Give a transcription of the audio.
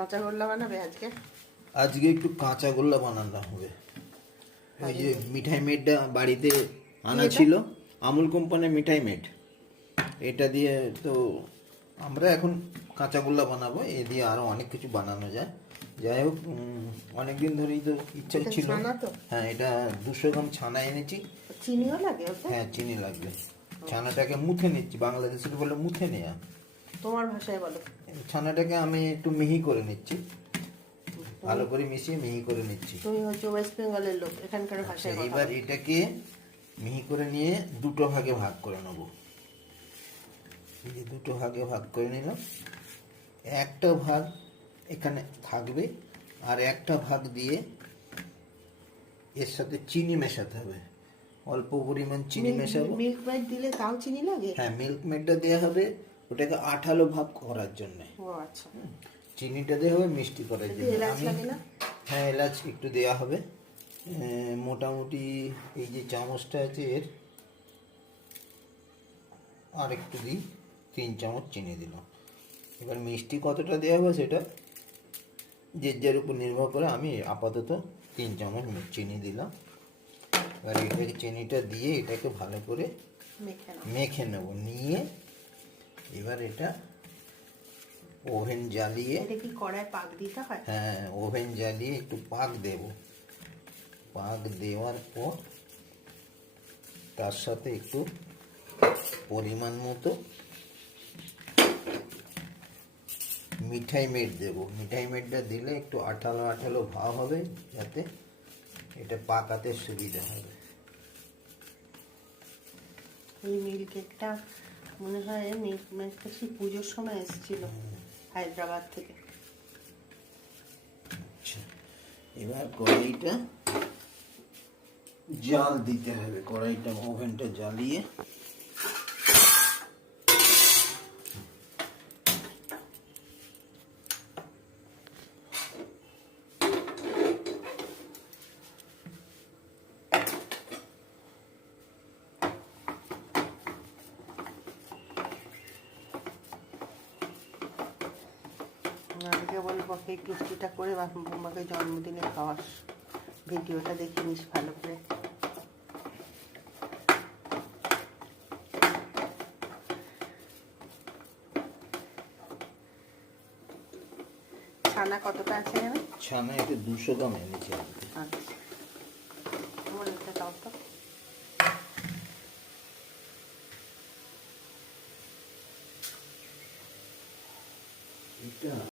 কাঁচা গোল্লা বানাবে আজকে? আজকে একটু কাঁচা গোল্লা বানানো হবে। ওই যে মিঠাই মেডটা বাড়িতে আনা ছিল, আমুল কোম্পানির মিঠাই মেড, এটা দিয়ে তো আমরা এখন কাঁচা গোল্লা বানাবো। এ দিয়ে আরো অনেক কিছু বানানো যায়। যাই হোক, অনেকদিন ধরেই তো ইচ্ছা ছিল। হ্যাঁ, এটা 200 গ্রাম ছানা এনেছি। চিনিও লাগে? হ্যাঁ, চিনি লাগবে। ছানাটাকে মুথে নিচ্ছি, বাংলাদেশের বলে মুথে নেয়া। তোমার ভাষায় বলো। ছানাটাকে আমি একটু মিহি করে নিচ্ছি, ভালো করে মিশিয়ে মিহি করে নিচ্ছি। তুমি হচ্ছে ওয়েস্ট বেঙ্গলের লোক, এখানকার ভাষায় কথা। এবার এটাকে মিহি করে নিয়ে দুটো ভাগে ভাগ করে নেব। এই যে দুটো ভাগে ভাগ করে নিলাম। একটা ভাগ এখানে থাকবে, আর একটা ভাগ দিয়ে এর সাথে চিনি মেশাতে হবে। অল্প পরিমাণ চিনি মেশাবো। মিল্ক মেড দিলে তাও চিনি লাগে? হ্যাঁ, মিল্ক মেডটা দেওয়া হবে ওটাকে আঠালো ভাব করার জন্য। ও আচ্ছা। চিনিটা দেওয়া হবে মিষ্টি করার জন্য। এলাচ লাগে না? হ্যাঁ, এলাচ একটু দেওয়া হবে। মোটামুটি এই যে চামচটা আছে এর আর একটু দিই, 3 চামচ চিনি দিলাম। এবার মিষ্টি কতটা দেওয়া হবে সেটা যে যার উপর নির্ভর করে। আমি আপাতত 3 চামচ চিনি দিলাম। এবার এটাকে চিনিটা দিয়ে এটাকে ভালো করে মেখে নেব। নিয়ে এবার এটা ওভেন জ্বালিয়ে, এটা কি কড়ায় পাক দিতে হয়? হ্যাঁ, ওভেন জ্বালিয়ে একটু পাক দেব। পাক দেওয়ার পর তার সাথে একটু পরিমাণ মতো মিঠাই মেড দেব। মিঠাই মেডটা দিলে একটু আঠালো আঠালো ভাব হবে, যাতে এটা পাকাতে সুবিধা হবে। এই মিল্ক কেকটা মনে হয় মিল্ক মেডটা সেই পুজোর সময় এসেছিল হায়দ্রাবাদ থেকে। আচ্ছা, এবার কড়াইটা জাল দিতে হবে। কড়াইটা ওভেনটা জ্বালিয়ে আজকে বলবো কেক মিষ্টিটা করে বোমাকে জন্মদিনে খাওয়াস, ভিডিওটা দেখে নিস ভালো করে। ছানা কতটা আছে? ছানা এটা 200 গ্রাম এনেছি। আচ্ছা।